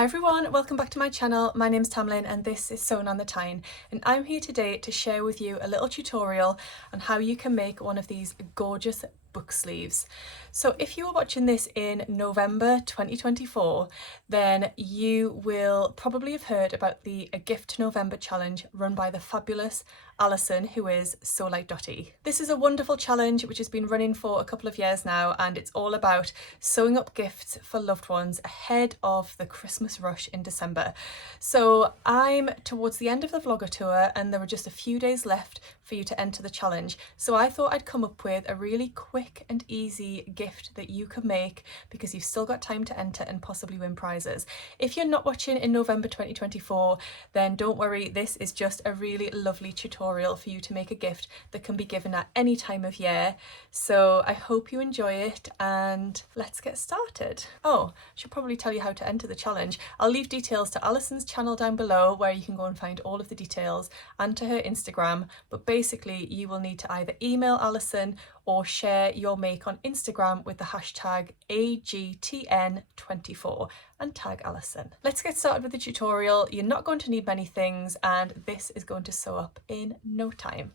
Hi everyone, welcome back to my channel. My name's Tamlyn and this is Sewn on the Tyne, and I'm here today to share with you a little tutorial on how you can make one of these gorgeous book sleeves. So if you were watching this in November 2024, then you will probably have heard about the A Gift to November challenge run by the fabulous Alison, who is Sew Like Dotty. This is a wonderful challenge which has been running for a couple of years now, and it's all about sewing up gifts for loved ones ahead of the Christmas rush in December. So I'm towards the end of the vlogger tour and there were just a few days left for you to enter the challenge. So I thought I'd come up with a really quick and easy gift that you can make because you've still got time to enter and possibly win prizes. If you're not watching in November 2024, then don't worry, this is just a really lovely tutorial for you to make a gift that can be given at any time of year. So I hope you enjoy it and let's get started. Oh, I should probably tell you how to enter the challenge. I'll leave details to Alison's channel down below where you can go and find all of the details, and to her Instagram, but basically you will need to either email Alison or share your make on Instagram with the hashtag AGTN24 and tag Alison. Let's get started with the tutorial. You're not going to need many things and this is going to sew up in no time.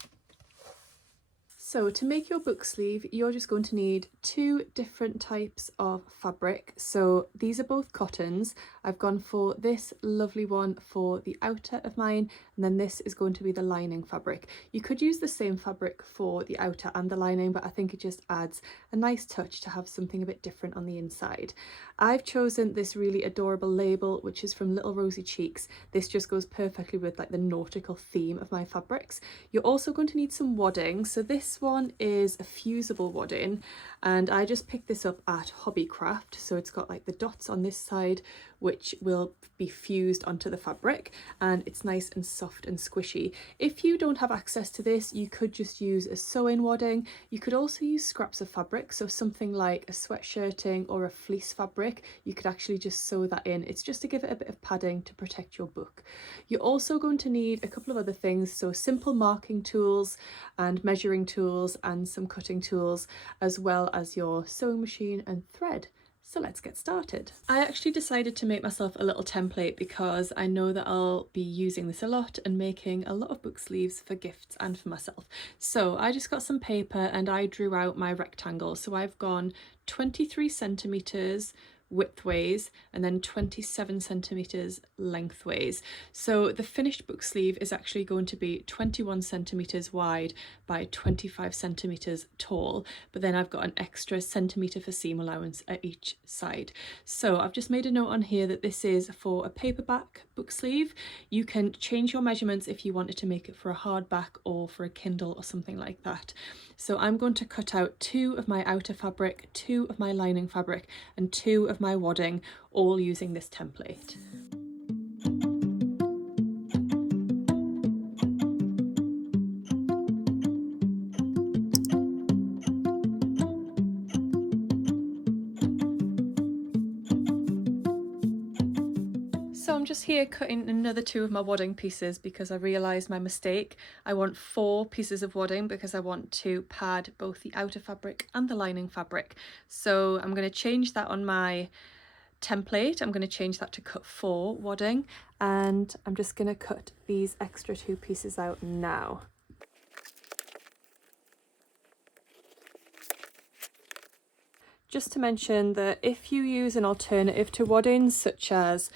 So to make your book sleeve, you're just going to need two different types of fabric. So these are both cottons. I've gone for this lovely one for the outer of mine, and then this is going to be the lining fabric. You could use the same fabric for the outer and the lining, but I think it just adds a nice touch to have something a bit different on the inside. I've chosen this really adorable label, which is from Little Rosy Cheeks. This just goes perfectly with like the nautical theme of my fabrics. You're also going to need some wadding. So this one is a fusible wadding, and I just picked this up at Hobbycraft. So it's got like the dots on this side which will be fused onto the fabric, and it's nice and soft and squishy. If you don't have access to this, you could just use a sew-in wadding. You could also use scraps of fabric, so something like a sweatshirting or a fleece fabric, you could actually just sew that in. It's just to give it a bit of padding to protect your book. You're also going to need a couple of other things, so simple marking tools and measuring tools and some cutting tools, as well as your sewing machine and thread. So let's get started. I actually decided to make myself a little template because I know that I'll be using this a lot and making a lot of book sleeves for gifts and for myself. So I just got some paper and I drew out my rectangle. So I've gone 23 centimeters widthways and then 27 centimeters lengthways. So the finished book sleeve is actually going to be 21 centimeters wide by 25 centimeters tall, but then I've got an extra centimeter for seam allowance at each side. So I've just made a note on here that this is for a paperback book sleeve. You can change your measurements if you wanted to make it for a hardback or for a Kindle or something like that. So I'm going to cut out two of my outer fabric, two of my lining fabric, and two of my wadding, all using this template. So I'm just here cutting another two of my wadding pieces because I realised my mistake. I want 4 pieces of wadding because I want to pad both the outer fabric and the lining fabric. So I'm going to change that on my template. I'm going to change that to cut 4 wadding, and I'm just going to cut these extra 2 pieces out now. Just to mention that if you use an alternative to wadding, such as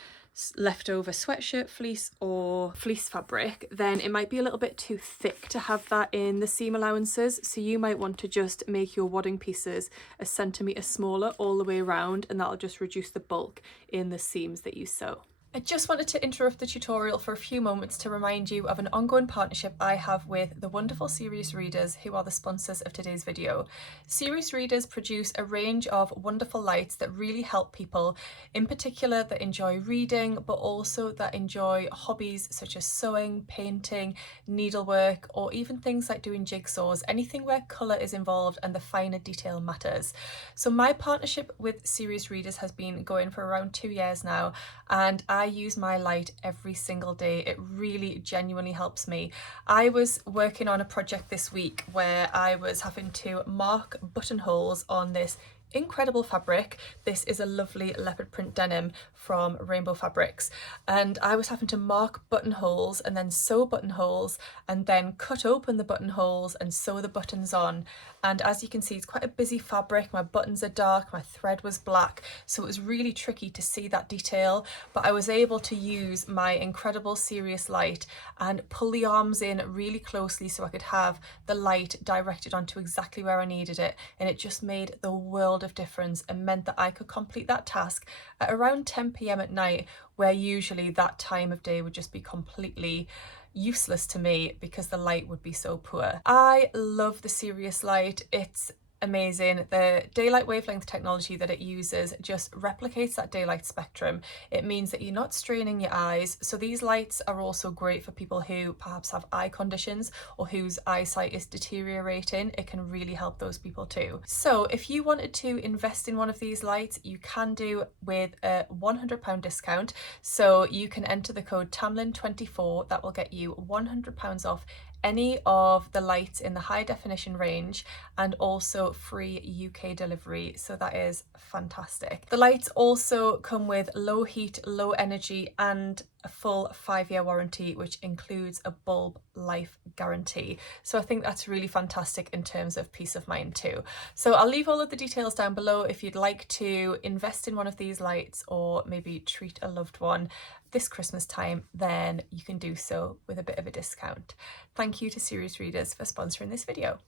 leftover sweatshirt fleece or fleece fabric, then it might be a little bit too thick to have that in the seam allowances, so you might want to just make your wadding pieces a centimetre smaller all the way around, and that'll just reduce the bulk in the seams that you sew. I just wanted to interrupt the tutorial for a few moments to remind you of an ongoing partnership I have with the wonderful Serious Readers, who are the sponsors of today's video. Serious Readers produce a range of wonderful lights that really help people, in particular that enjoy reading, but also that enjoy hobbies such as sewing, painting, needlework, or even things like doing jigsaws, anything where colour is involved and the finer detail matters. So my partnership with Serious Readers has been going for around 2 years now, and I use my light every single day. It really genuinely helps me. I was working on a project this week where I was having to mark buttonholes on this incredible fabric. This is a lovely leopard print denim from Rainbow Fabrics, and I was having to mark buttonholes and then sew buttonholes and then cut open the buttonholes and sew the buttons on. And as you can see, it's quite a busy fabric. My buttons are dark, my thread was black, so it was really tricky to see that detail, but I was able to use my incredible Serious light and pull the arms in really closely so I could have the light directed onto exactly where I needed it, and it just made the world of difference and meant that I could complete that task at around 10 p.m. at night, where usually that time of day would just be completely useless to me because the light would be so poor. I love the Serious light. It's amazing. The daylight wavelength technology that it uses just replicates that daylight spectrum. It means that you're not straining your eyes. So these lights are also great for people who perhaps have eye conditions or whose eyesight is deteriorating. It can really help those people too. So if you wanted to invest in one of these lights, you can do with a £100 discount. So you can enter the code Tamlyn24. That will get you £100 off any of the lights in the high definition range, and also free UK delivery, so that is fantastic. The lights also come with low heat, low energy, and a full 5-year warranty, which includes a bulb life guarantee. So I think that's really fantastic in terms of peace of mind too. So I'll leave all of the details down below if you'd like to invest in one of these lights or maybe treat a loved one this Christmas time, then you can do so with a bit of a discount. Thank you to Series Readers for sponsoring this video.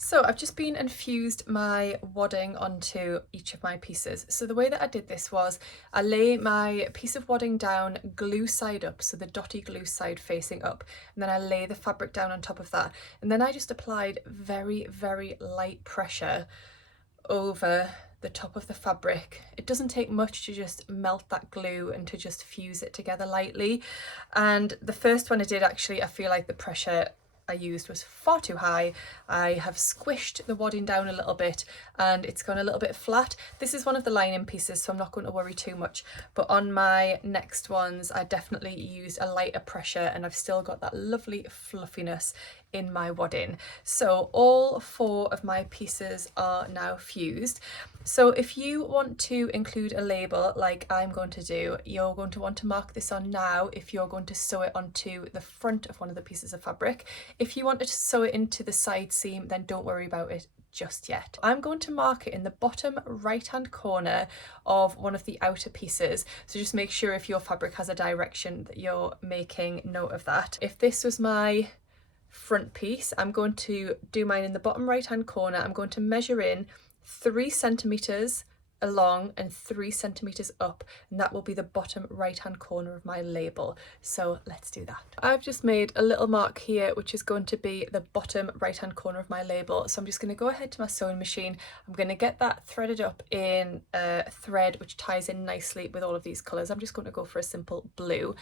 So I've just been and fused my wadding onto each of my pieces. So the way that I did this was I lay my piece of wadding down glue side up, so the dotty glue side facing up, and then I lay the fabric down on top of that, and then I just applied very, very light pressure over the top of the fabric. It doesn't take much to just melt that glue and to just fuse it together lightly. And the first one I did, actually, I feel like the pressure I used was far too high. I have squished the wadding down a little bit and it's gone a little bit flat. This is one of the lining pieces, so I'm not going to worry too much, but on my next ones I definitely used a lighter pressure and I've still got that lovely fluffiness in my wadding. So all 4 of my pieces are now fused. So if you want to include a label like I'm going to do, you're going to want to mark this on now if you're going to sew it onto the front of one of the pieces of fabric. If you wanted to sew it into the side seam, then don't worry about it just yet. I'm going to mark it in the bottom right hand corner of one of the outer pieces, so just make sure if your fabric has a direction that you're making note of that. If this was my front piece, I'm going to do mine in the bottom right hand corner. I'm going to measure in 3 centimeters along and 3 centimeters up, and that will be the bottom right hand corner of my label. So let's do that. I've just made a little mark here which is going to be the bottom right hand corner of my label, so I'm just going to go ahead to my sewing machine. I'm going to get that threaded up in a thread which ties in nicely with all of these colours. I'm just going to go for a simple blue,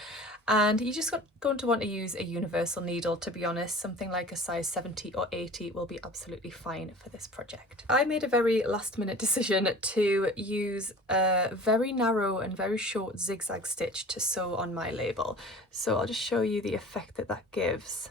and you're just going to want to use a universal needle, to be honest. Something like a size 70 or 80 will be absolutely fine for this project. I made a very last minute decision to use a very narrow and very short zigzag stitch to sew on my label. So I'll just show you the effect that that gives.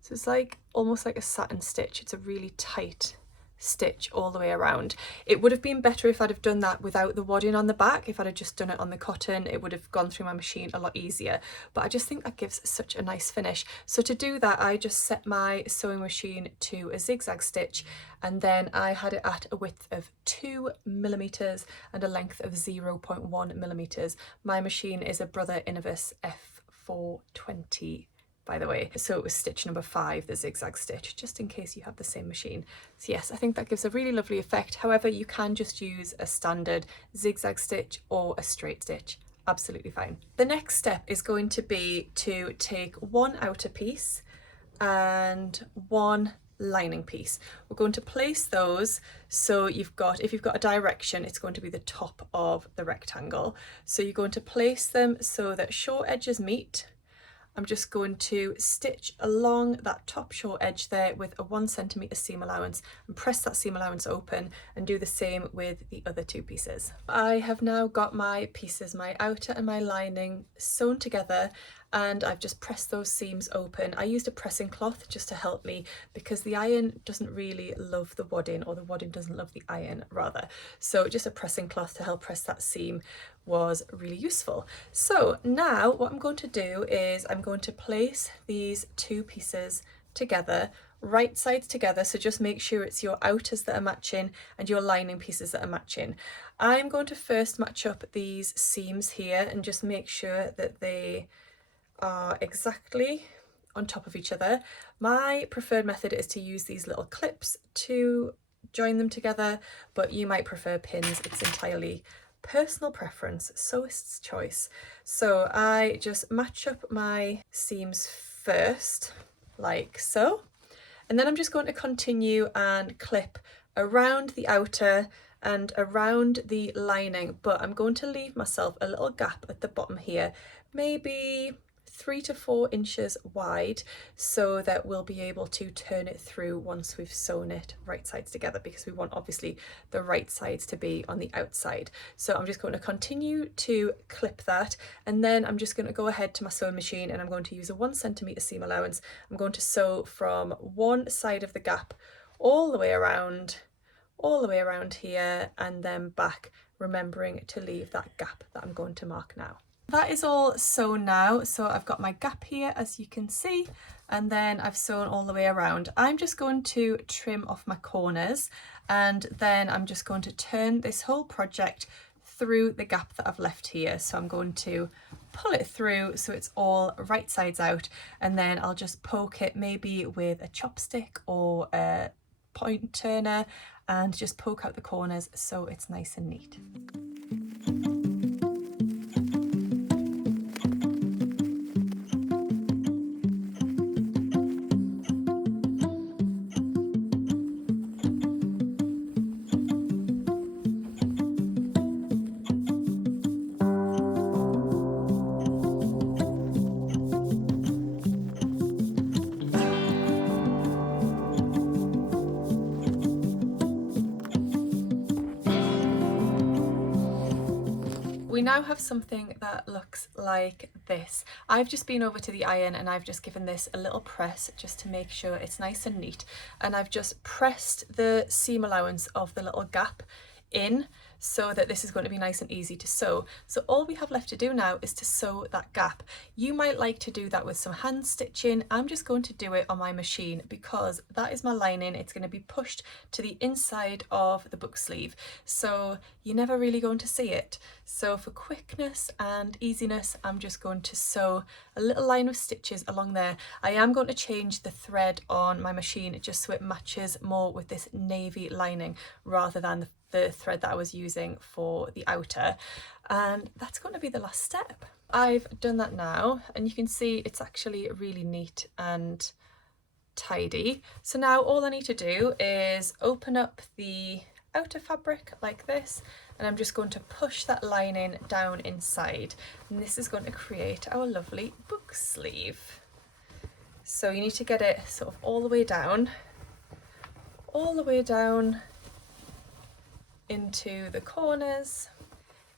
So it's like almost like a satin stitch. It's a really tight stitch all the way around. It would have been better if I'd have done that without the wadding on the back. If I'd have just done it on the cotton, it would have gone through my machine a lot easier, but I just think that gives such a nice finish. So to do that, I just set my sewing machine to a zigzag stitch, and then I had it at a width of 2 millimeters and a length of 0.1 millimeters. My machine is a Brother Innovus F420, by the way, so it was stitch number 5, the zigzag stitch, just in case you have the same machine. So yes, I think that gives a really lovely effect. However, you can just use a standard zigzag stitch or a straight stitch, absolutely fine. The next step is going to be to take one outer piece and one lining piece. We're going to place those so you've got, if you've got a direction, it's going to be the top of the rectangle. So you're going to place them so that short edges meet. I'm just going to stitch along that top short edge there with a 1 centimeter seam allowance and press that seam allowance open, and do the same with the other 2 pieces. I have now got my pieces, my outer and my lining, sewn together, and I've just pressed those seams open. I used a pressing cloth just to help me because the iron doesn't really love the wadding, or the wadding doesn't love the iron rather. So just a pressing cloth to help press that seam was really useful. So now what I'm going to do is I'm going to place these two pieces together, right sides together, so just make sure it's your outers that are matching and your lining pieces that are matching. I'm going to first match up these seams here and just make sure that they are exactly on top of each other. My preferred method is to use these little clips to join them together, but you might prefer pins. It's entirely personal preference, sewist's choice. So I just match up my seams first, like so, and then I'm just going to continue and clip around the outer and around the lining, but I'm going to leave myself a little gap at the bottom here, maybe 3 to 4 inches wide, so that we'll be able to turn it through once we've sewn it right sides together, because we want obviously the right sides to be on the outside. So I'm just going to continue to clip that, and then I'm just going to go ahead to my sewing machine and I'm going to use a 1 centimeter seam allowance. I'm going to sew from one side of the gap all the way around here and then back, remembering to leave that gap that I'm going to mark now. That is all sewn now, so I've got my gap here as you can see, and then I've sewn all the way around. I'm just going to trim off my corners, and then I'm just going to turn this whole project through the gap that I've left here. So I'm going to pull it through so it's all right sides out, and then I'll just poke it maybe with a chopstick or a point turner and just poke out the corners so it's nice and neat. We now have something that looks like this. I've just been over to the iron and I've just given this a little press just to make sure it's nice and neat, and I've just pressed the seam allowance of the little gap in so that this is going to be nice and easy to sew. So all we have left to do now is to sew that gap. You might like to do that with some hand stitching. I'm just going to do it on my machine because that is my lining. It's going to be pushed to the inside of the book sleeve, so you're never really going to see it. So for quickness and easiness, I'm just going to sew a little line of stitches along there. I am going to change the thread on my machine just so it matches more with this navy lining rather than the thread that I was using for the outer, and that's going to be the last step. I've done that now, and you can see it's actually really neat and tidy. So now all I need to do is open up the outer fabric like this, and I'm just going to push that lining down inside, and this is going to create our lovely book sleeve. So you need to get it sort of all the way down into the corners.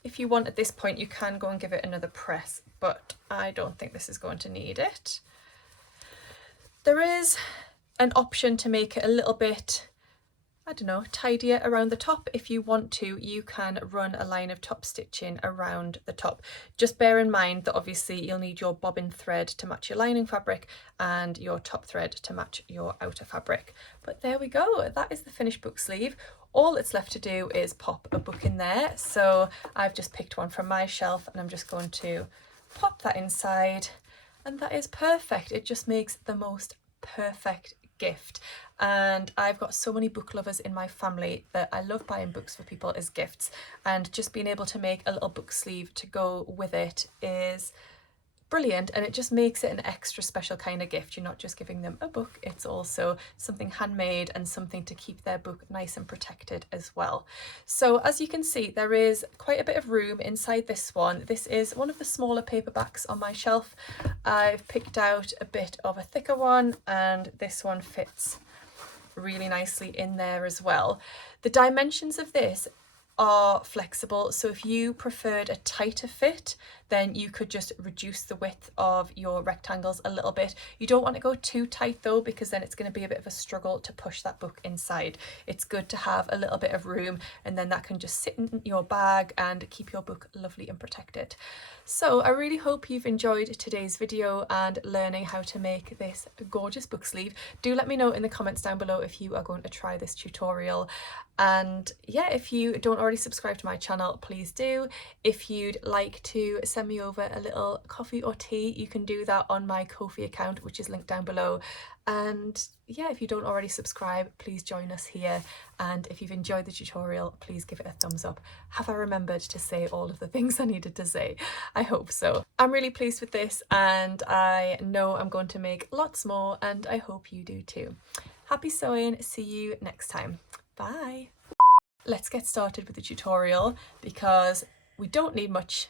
If you want at this point, you can go and give it another press, but I don't think this is going to need it. There is an option to make it a little bit, I don't know, tidier around the top. If you want to, you can run a line of top stitching around the top. Just bear in mind that obviously you'll need your bobbin thread to match your lining fabric and your top thread to match your outer fabric. But there we go, that is the finished book sleeve. All it's left to do is pop a book in there. So I've just picked one from my shelf and I'm just going to pop that inside, and that is perfect. It just makes the most perfect gift. And I've got so many book lovers in my family that I love buying books for people as gifts, and just being able to make a little book sleeve to go with it is brilliant, and it just makes it an extra special kind of gift. You're not just giving them a book, it's also something handmade and something to keep their book nice and protected as well. So as you can see, there is quite a bit of room inside this one. This is one of the smaller paperbacks on my shelf. I've picked out a bit of a thicker one, and this one fits really nicely in there as well. The dimensions of this are flexible, so if you preferred a tighter fit, then you could just reduce the width of your rectangles a little bit. You don't want to go too tight though, because then it's going to be a bit of a struggle to push that book inside. It's good to have a little bit of room, and then that can just sit in your bag and keep your book lovely and protected. So I really hope you've enjoyed today's video and learning how to make this gorgeous book sleeve. Do let me know in the comments down below if you are going to try this tutorial. And yeah, if you don't already subscribe to my channel, please do. If you'd like to send me over a little coffee or tea, you can do that on my Ko-fi account, which is linked down below. And yeah, if you don't already subscribe, please join us here. And if you've enjoyed the tutorial, please give it a thumbs up. Have I remembered to say all of the things I needed to say? I hope so. I'm really pleased with this, and I know I'm going to make lots more, and I hope you do too. Happy sewing. See you next time. Bye. Let's get started with the tutorial because we don't need much